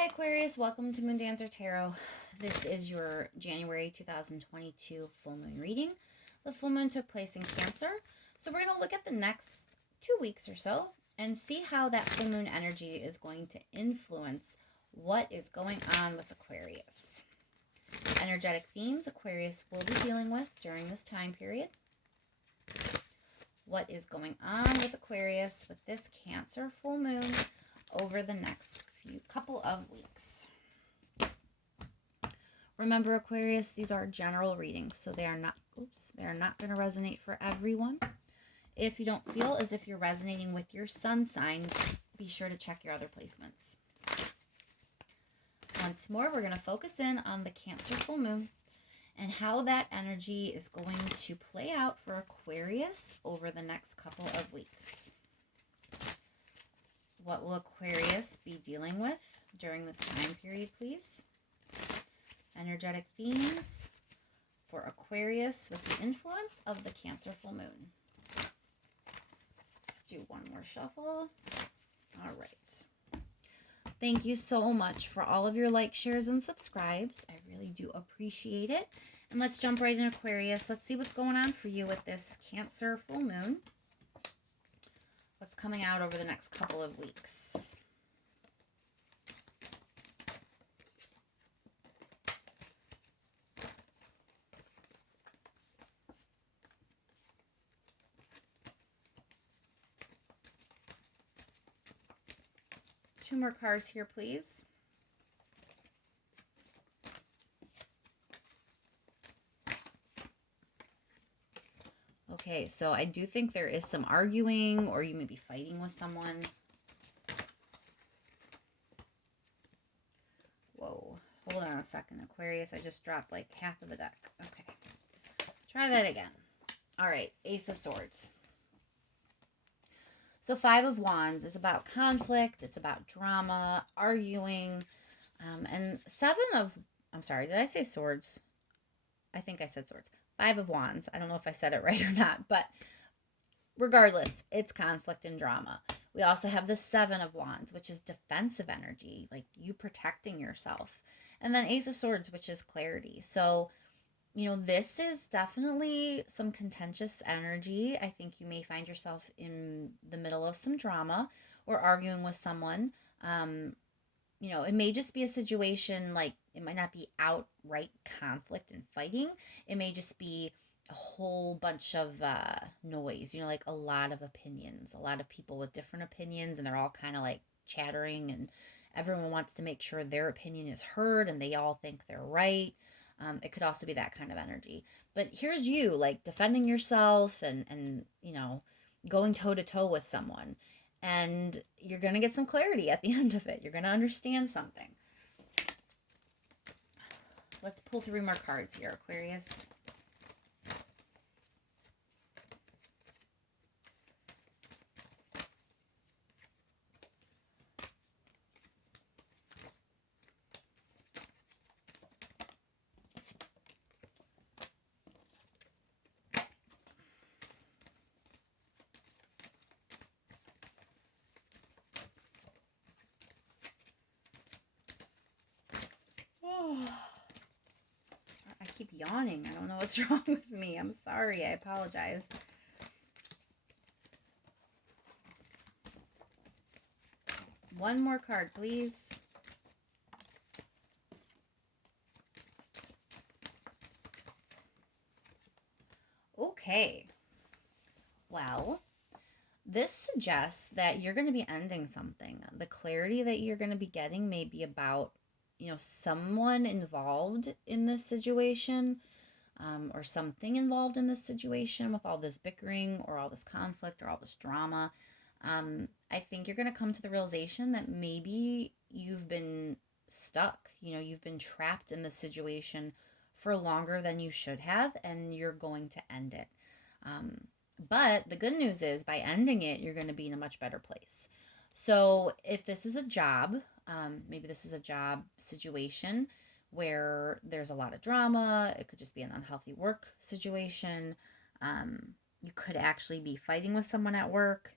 Hi Aquarius, welcome to Moon Dancer Tarot. This is your January 2022 full moon reading. The full moon took place in Cancer, so we're going to look at the next 2 weeks or so and see how that full moon energy is going to influence what is going on with Aquarius. Energetic themes Aquarius will be dealing with during this time period. What is going on with Aquarius with this Cancer full moon over the next couple of weeks. Remember, Aquarius, these are general readings, so they are not going to resonate for everyone. If you don't feel as if you're resonating with your sun sign, be sure to check your other placements. Once more, we're going to focus in on the Cancer full moon and how that energy is going to play out for Aquarius over the next couple of weeks. What will Aquarius be dealing with during this time period, please? Energetic themes for Aquarius with the influence of the Cancer full moon. Let's do one more shuffle. All right. Thank you so much for all of your likes, shares, and subscribes. I really do appreciate it. And let's jump right in, Aquarius. Let's see what's going on for you with this Cancer full moon. What's coming out over the next couple of weeks. Two more cards here, please. Okay, so I do think there is some arguing, or you may be fighting with someone. Whoa, hold on a second, Aquarius. I just dropped like half of the deck. Okay, try that again. All right, Ace of Swords. So Five of Wands is about conflict. It's about drama, arguing. And I'm sorry, did I say swords? I think I said swords. Five of Wands. I don't know if I said it right or not, but regardless, it's conflict and drama. We also have the Seven of Wands, which is defensive energy, like you protecting yourself. And then Ace of Swords, which is clarity. So, this is definitely some contentious energy. I think you may find yourself in the middle of some drama or arguing with someone. It may just be a situation, like it might not be outright conflict and fighting. It may just be a whole bunch of noise, like a lot of opinions, a lot of people with different opinions, and they're all kind of like chattering, and everyone wants to make sure their opinion is heard and they all think they're right. It could also be that kind of energy. But here's you, like defending yourself and going toe to toe with someone. And you're going to get some clarity at the end of it. You're going to understand something. Let's pull 3 more cards here, Aquarius. I keep yawning. I don't know what's wrong with me. I'm sorry. I apologize. One more card, please. Okay. Well, this suggests that you're going to be ending something. The clarity that you're going to be getting may be about someone involved in this situation, or something involved in this situation with all this bickering or all this conflict or all this drama. I think you're going to come to the realization that maybe you've been stuck. You've been trapped in this situation for longer than you should have, and you're going to end it. But the good news is by ending it, you're going to be in a much better place. So if this is a job, maybe this is a job situation where there's a lot of drama. It could just be an unhealthy work situation. You could actually be fighting with someone at work,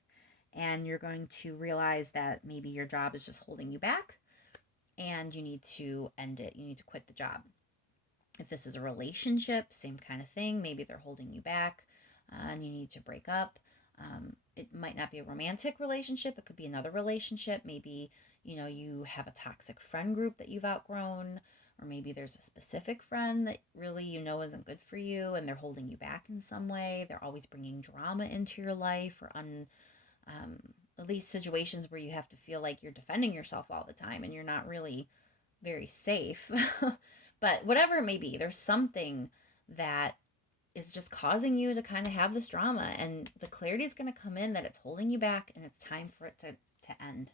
and you're going to realize that maybe your job is just holding you back. and you need to end it. You need to quit the job. If this is a relationship, same kind of thing. Maybe they're holding you back and you need to break up. It might not be a romantic relationship. It could be another relationship. Maybe, you have a toxic friend group that you've outgrown, or maybe there's a specific friend that really isn't good for you and they're holding you back in some way. They're always bringing drama into your life, or at least situations where you have to feel like you're defending yourself all the time and you're not really very safe. But whatever it may be, there's something that is just causing you to kind of have this drama, and the clarity is going to come in that it's holding you back and it's time for it to end.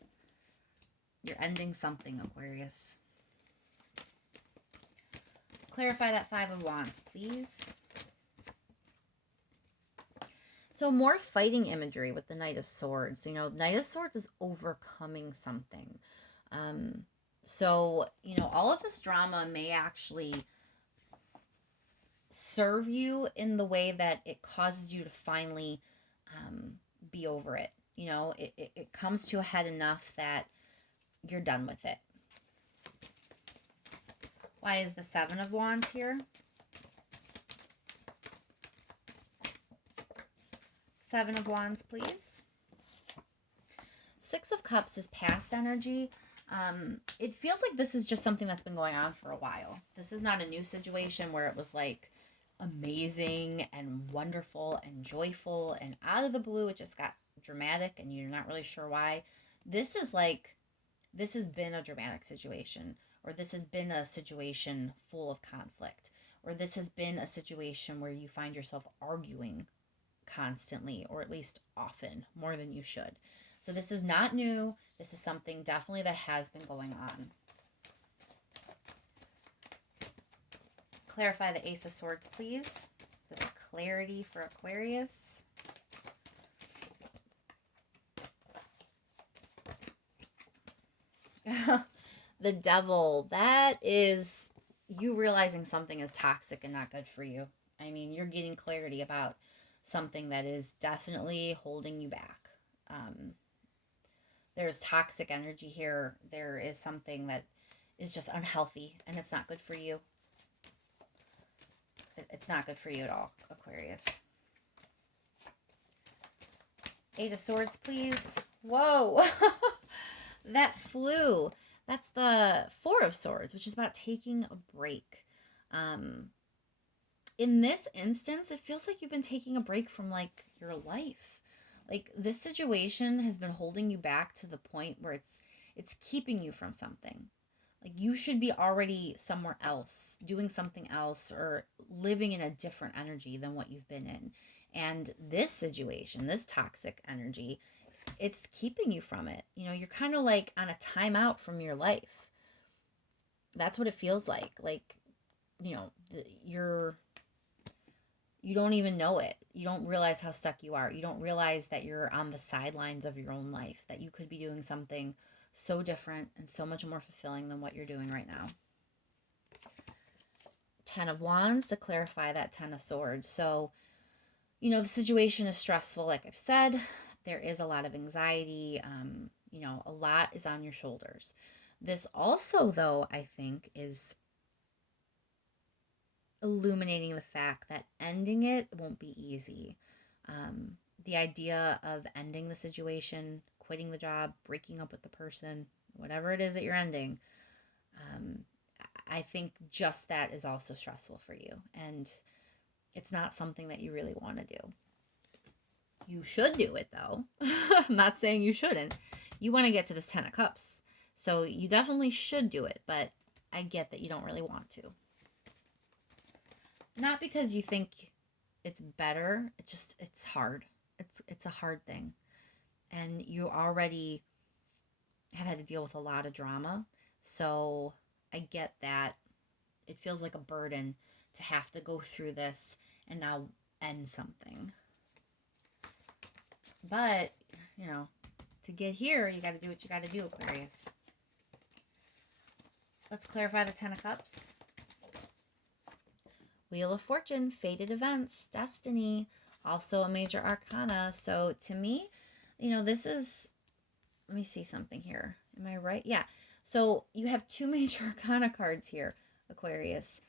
You're ending something, Aquarius. Clarify that Five of Wands, please. So more fighting imagery with the Knight of Swords. Knight of Swords is overcoming something. So, all of this drama may actually serve you in the way that it causes you to finally be over it. It comes to a head enough that you're done with it. Why is the Seven of Wands here? Seven of Wands, please. Six of Cups is past energy. It feels like this is just something that's been going on for a while. This is not a new situation where it was like amazing and wonderful and joyful, and out of the blue it just got dramatic and you're not really sure why. This has been a dramatic situation, or this has been a situation full of conflict, or this has been a situation where you find yourself arguing constantly, or at least often, more than you should. So this is not new. This is something definitely that has been going on. Clarify the Ace of Swords, please. This clarity for Aquarius. The Devil. That is you realizing something is toxic and not good for you. I mean, you're getting clarity about something that is definitely holding you back. There's toxic energy here. There is something that is just unhealthy and it's not good for you. It's not good for you at all, Aquarius. Eight of Swords, please. Whoa. That flew. That's the Four of Swords, which is about taking a break. In this instance, it feels like you've been taking a break from like your life. Like this situation has been holding you back to the point where it's keeping you from something. Like you should be already somewhere else, doing something else, or living in a different energy than what you've been in. And this situation, this toxic energy, it's keeping you from it. You're kind of like on a timeout from your life. That's what it feels like. Like, you don't even know it. You don't realize how stuck you are. You don't realize that you're on the sidelines of your own life, that you could be doing something so different and so much more fulfilling than what you're doing right now. Ten of Wands to clarify that Ten of Swords. So, the situation is stressful, like I've said. There is a lot of anxiety. A lot is on your shoulders. This also, though, I think is illuminating the fact that ending it won't be easy. The idea of ending the situation, quitting the job, breaking up with the person, whatever it is that you're ending, I think just that is also stressful for you. And it's not something that you really want to do. You should do it, though. I'm not saying you shouldn't. You want to get to this Ten of Cups. So you definitely should do it, but I get that you don't really want to. Not because you think it's better. It's hard. It's a hard thing. And you already have had to deal with a lot of drama. So I get that it feels like a burden to have to go through this and now end something. But, to get here, you got to do what you got to do, Aquarius. Let's clarify the Ten of Cups. Wheel of Fortune, fated events, destiny, also a major arcana. So to me, this is, let me see something here. Am I right? Yeah. So you have two major arcana cards here, Aquarius.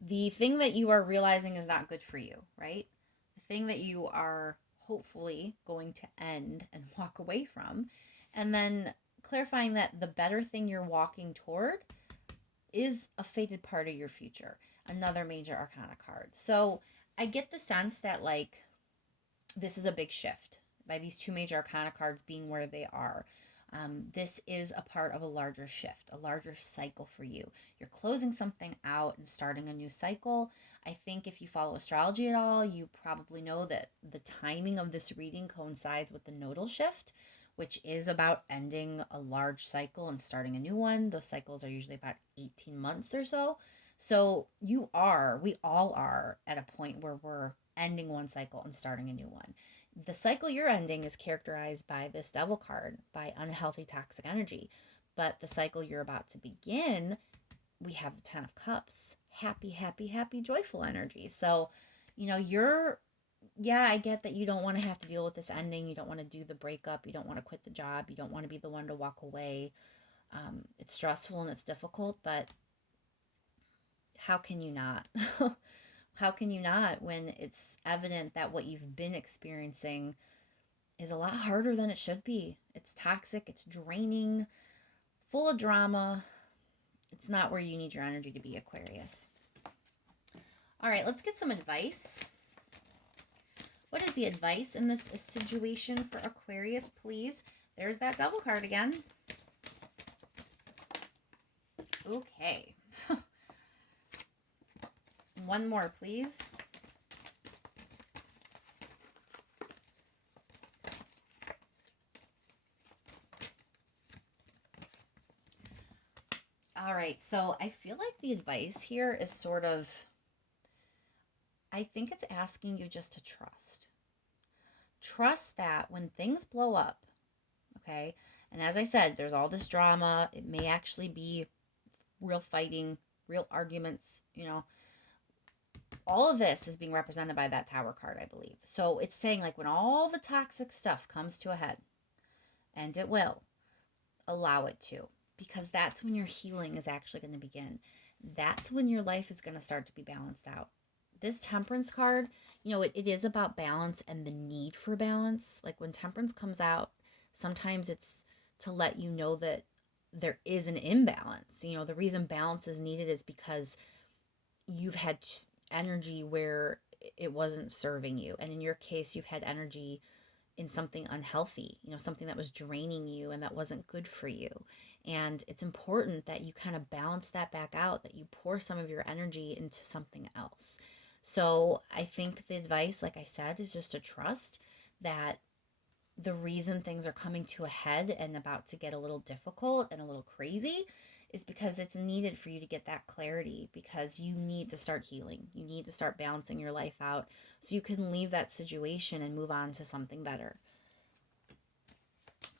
The thing that you are realizing is not good for you, right? The thing that you are hopefully going to end and walk away from. And then clarifying that the better thing you're walking toward is a fated part of your future. Another major arcana card. So I get the sense that, like, this is a big shift by these two major arcana cards being where they are. This is a part of a larger shift, a larger cycle for you. You're closing something out and starting a new cycle. I think if you follow astrology at all, you probably know that the timing of this reading coincides with the nodal shift, which is about ending a large cycle and starting a new one. Those cycles are usually about 18 months or so. So we all are at a point where we're ending one cycle and starting a new one. The cycle you're ending is characterized by this devil card, by unhealthy toxic energy. But the cycle you're about to begin, we have the 10 of cups, happy, happy, happy, joyful energy. So, yeah, I get that you don't want to have to deal with this ending. You don't want to do the breakup. You don't want to quit the job. You don't want to be the one to walk away. It's stressful and it's difficult, but how can you not? How can you not when it's evident that what you've been experiencing is a lot harder than it should be? It's toxic, it's draining, full of drama. It's not where you need your energy to be, Aquarius. All right, let's get some advice. What is the advice in this situation for Aquarius, please? There's that devil card again. Okay. One more, please. All right, so I feel like the advice here is sort of, I think it's asking you just to trust. Trust that when things blow up, okay, and as I said, there's all this drama. It may actually be real fighting, real arguments, all of this is being represented by that Tower card, I believe. So it's saying, like, when all the toxic stuff comes to a head, and it will, allow it to, because that's when your healing is actually going to begin. That's when your life is going to start to be balanced out. This Temperance card, it is about balance and the need for balance. Like, when Temperance comes out, sometimes it's to let you know that there is an imbalance. The reason balance is needed is because you've had energy where it wasn't serving you. And in your case, you've had energy in something unhealthy, something that was draining you and that wasn't good for you. And it's important that you kind of balance that back out, that you pour some of your energy into something else. So I think the advice, like I said, is just to trust that the reason things are coming to a head and about to get a little difficult and a little crazy is because it's needed for you to get that clarity, because you need to start healing. You need to start balancing your life out so you can leave that situation and move on to something better.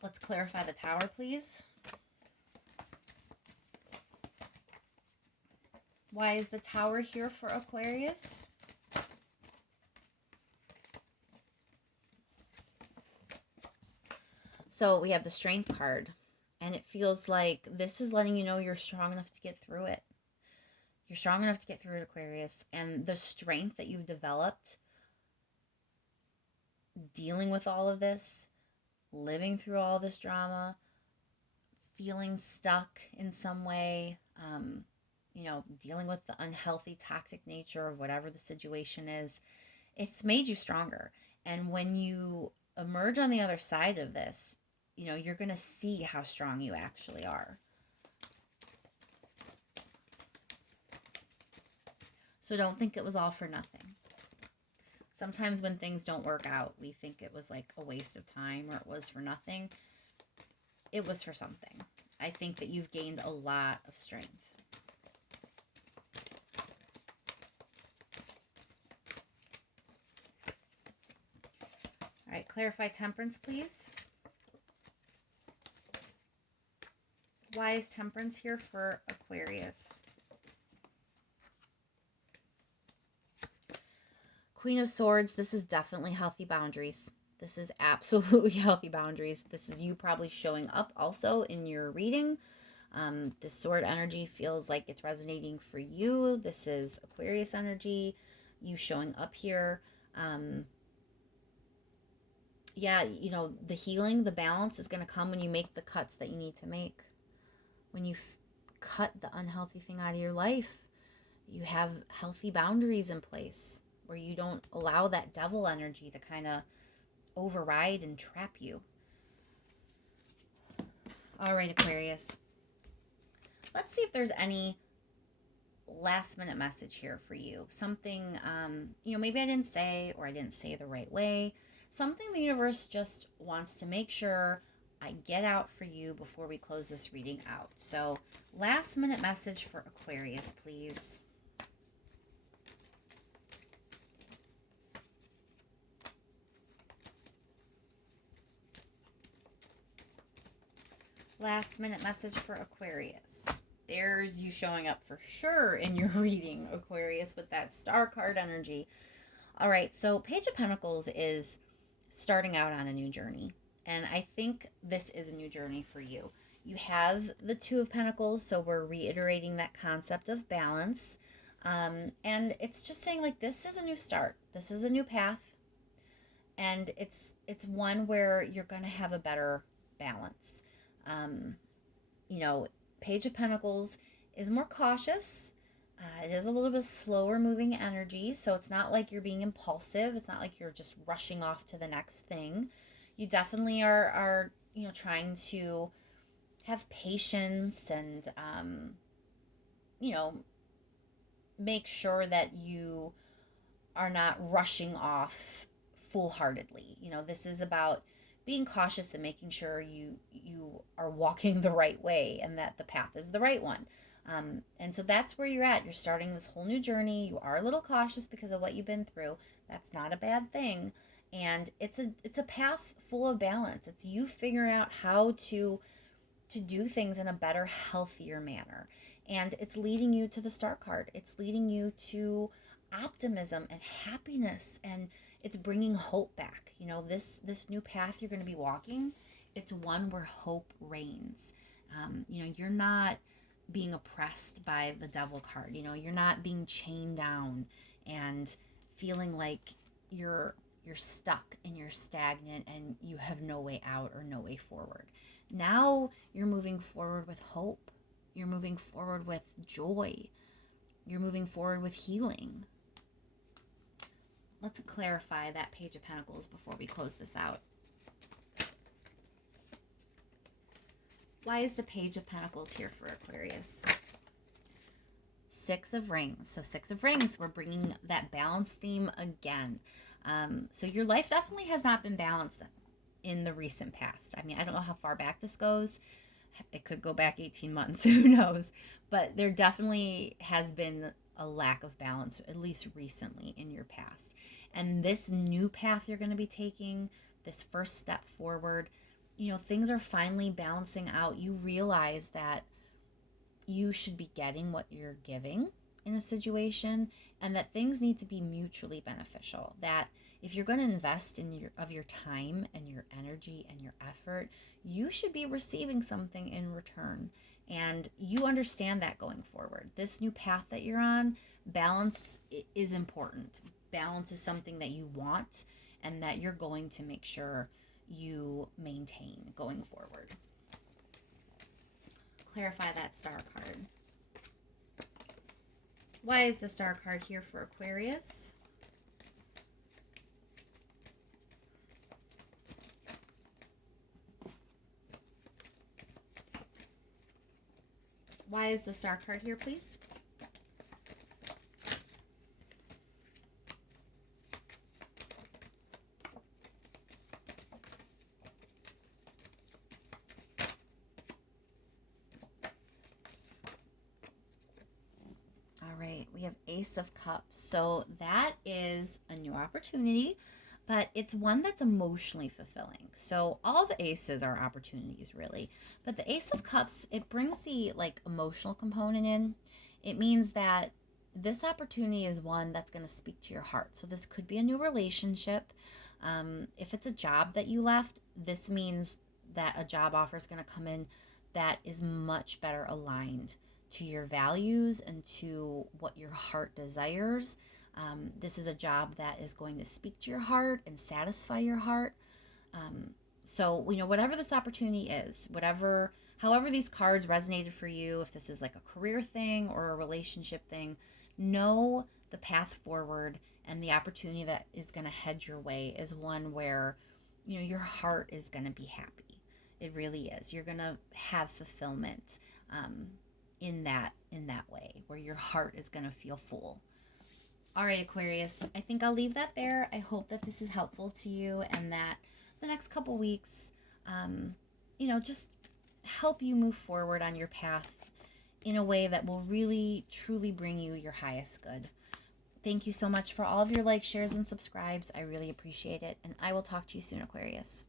Let's clarify the Tower, please. Why is the Tower here for Aquarius? So we have the Strength card. And it feels like this is letting you know you're strong enough to get through it. You're strong enough to get through it, Aquarius. And the strength that you've developed dealing with all of this, living through all this drama, feeling stuck in some way, dealing with the unhealthy, toxic nature of whatever the situation is, it's made you stronger. And when you emerge on the other side of this, you're going to see how strong you actually are. So don't think it was all for nothing. Sometimes when things don't work out, we think it was like a waste of time or it was for nothing. It was for something. I think that you've gained a lot of strength. All right, clarify Temperance, please. Why is Temperance here for Aquarius? Queen of Swords, this is definitely healthy boundaries. This is absolutely healthy boundaries. This is you probably showing up also in your reading. This sword energy feels like it's resonating for you. This is Aquarius energy, you showing up here. Yeah, the healing, the balance is going to come when you make the cuts that you need to make. When you cut the unhealthy thing out of your life, you have healthy boundaries in place where you don't allow that devil energy to kind of override and trap you. All right, Aquarius. Let's see if there's any last minute message here for you. Something, maybe I didn't say, or I didn't say the right way. Something the universe just wants to make sure I get out for you before we close this reading out. So, last minute message for Aquarius, please. Last minute message for Aquarius. There's you showing up for sure in your reading, Aquarius, with that star card energy. All right, so Page of Pentacles is starting out on a new journey. And I think this is a new journey for you. You have the Two of Pentacles, so we're reiterating that concept of balance. And it's just saying, like, this is a new start. This is a new path. And it's one where you're going to have a better balance. Page of Pentacles is more cautious. It is a little bit slower moving energy, so it's not like you're being impulsive. It's not like you're just rushing off to the next thing. You definitely are trying to have patience and, make sure that you are not rushing off full-heartedly. This is about being cautious and making sure you are walking the right way and that the path is the right one. And so that's where you're at. You're starting this whole new journey. You are a little cautious because of what you've been through. That's not a bad thing. And it's a path full of balance. It's you figuring out how to do things in a better, healthier manner. And it's leading you to the Star card. It's leading you to optimism and happiness, and it's bringing hope back. This new path you're going to be walking, it's one where hope reigns. You're not being oppressed by the Devil card. You're not being chained down and feeling like you're stuck and you're stagnant and you have no way out or no way forward. Now you're moving forward with hope. You're moving forward with joy. You're moving forward with healing. Let's clarify that Page of Pentacles before we close this out. Why is the Page of Pentacles here for Aquarius? Six of Rings. So Six of Rings, we're bringing that balance theme again. So your life definitely has not been balanced in the recent past. I mean, I don't know how far back this goes. It could go back 18 months, who knows? But there definitely has been a lack of balance, at least recently in your past. And this new path you're going to be taking, this first step forward, things are finally balancing out. You realize that you should be getting what you're giving in a situation, and that things need to be mutually beneficial. That if you're going to invest in your time and your energy and your effort, you should be receiving something in return. And you understand that going forward. This new path that you're on, balance is important. Balance is something that you want and that you're going to make sure you maintain going forward. Clarify that Star card. Why is the Star card here for Aquarius? Why is the Star card here, please? We have Ace of Cups. So that is a new opportunity, but it's one that's emotionally fulfilling. So all the aces are opportunities, really. But the Ace of Cups, it brings the emotional component in. It means that this opportunity is one that's going to speak to your heart. So this could be a new relationship. If it's a job that you left, this means that a job offer is going to come in that is much better aligned to your values and to what your heart desires. This is a job that is going to speak to your heart and satisfy your heart. So, whatever this opportunity is, however these cards resonated for you, if this is like a career thing or a relationship thing, know the path forward and the opportunity that is going to head your way is one where, your heart is going to be happy. It really is. You're going to have fulfillment in that way where your heart is going to feel full. All right, Aquarius, I think I'll leave that there. I hope that this is helpful to you and that the next couple weeks, just help you move forward on your path in a way that will really, truly bring you your highest good. Thank you so much for all of your likes, shares, and subscribes. I really appreciate it. And I will talk to you soon, Aquarius.